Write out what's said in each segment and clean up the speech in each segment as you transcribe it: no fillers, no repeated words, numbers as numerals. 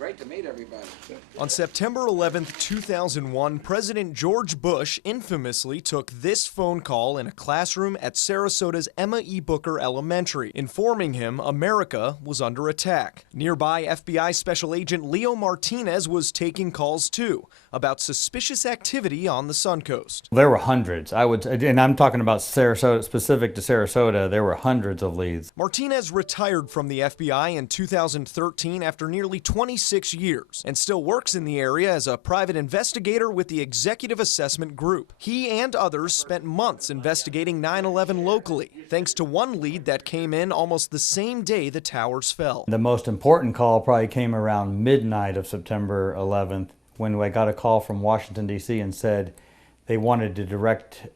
Great to meet everybody. On September 11, 2001, President George Bush infamously took this phone call in a classroom at Sarasota's Emma E. Booker Elementary, informing him America was under attack. Nearby, FBI Special Agent Leo Martinez was taking calls too about suspicious activity on the Suncoast. There were hundreds. And I'm talking about Sarasota, specific to Sarasota, there were hundreds of leads. Martinez retired from the FBI in 2013 after nearly 26 years and still works in the area as a private investigator with the Executive Assessment Group. He and others spent months investigating 9/11 locally, thanks to one lead that came in almost the same day the towers fell. The most important call probably came around midnight of September 11th when I got a call from Washington, D.C. and said they wanted to direct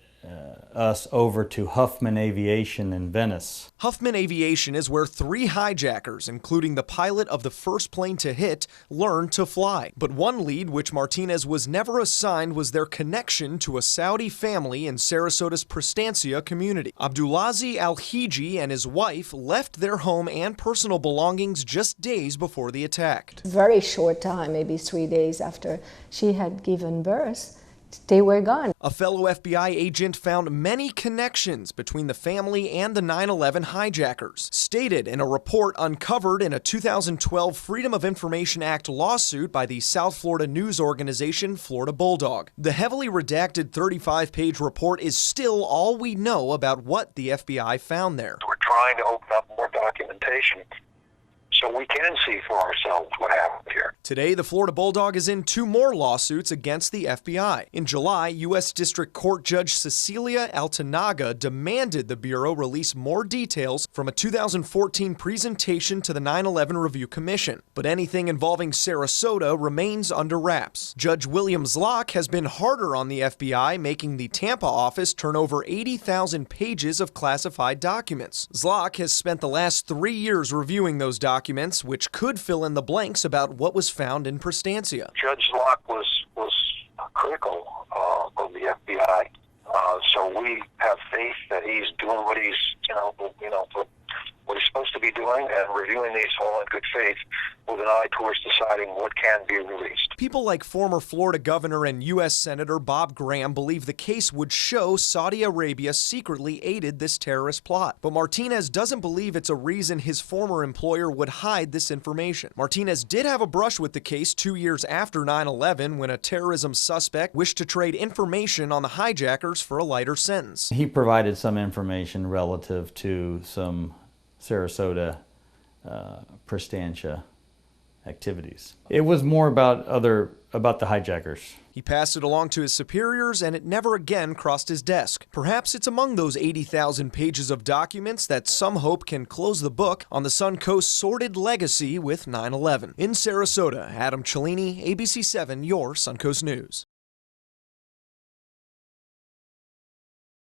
us over to Huffman Aviation in Venice. Huffman Aviation is where 3 hijackers, including the pilot of the first plane to hit, learned to fly. But one lead, which Martinez was never assigned, was their connection to a Saudi family in Sarasota's Prestancia community. Abdulaziz Al-Hiji and his wife left their home and personal belongings just days before the attack. Very short time, maybe 3 days after she had given birth, they were gone. A fellow FBI agent found many connections between the family and the 9/11 hijackers, stated in a report uncovered in a 2012 Freedom of Information Act lawsuit by the South Florida news organization Florida Bulldog. The heavily redacted 35-page report is still all we know about what the FBI found there. We're trying to open up more documentation so we can see for ourselves what happened here. Today, the Florida Bulldog is in 2 more lawsuits against the FBI. In July, U.S. District Court Judge Cecilia Altanaga demanded the Bureau release more details from a 2014 presentation to the 9/11 Review Commission. But anything involving Sarasota remains under wraps. Judge William Zlock has been harder on the FBI, making the Tampa office turn over 80,000 pages of classified documents. Zlock has spent the last 3 years reviewing those documents, which could fill in the blanks about what was found in Prestancia. Judge Locke was critical of the FBI, so we have faith that he's doing what he's what he's supposed to be doing and reviewing these all in good faith with an eye towards deciding what can be released. People like former Florida Governor and U.S. Senator Bob Graham believe the case would show Saudi Arabia secretly aided this terrorist plot. But Martinez doesn't believe it's a reason his former employer would hide this information. Martinez did have a brush with the case 2 years after 9/11 when a terrorism suspect wished to trade information on the hijackers for a lighter sentence. He provided some information relative to some Sarasota, Prestancia activities. It was more about the hijackers. He passed it along to his superiors, and it never again crossed his desk. Perhaps it's among those 80,000 pages of documents that some hope can close the book on the Suncoast's sordid legacy with 9/11. In Sarasota, Adam Cellini, ABC7, your Suncoast News.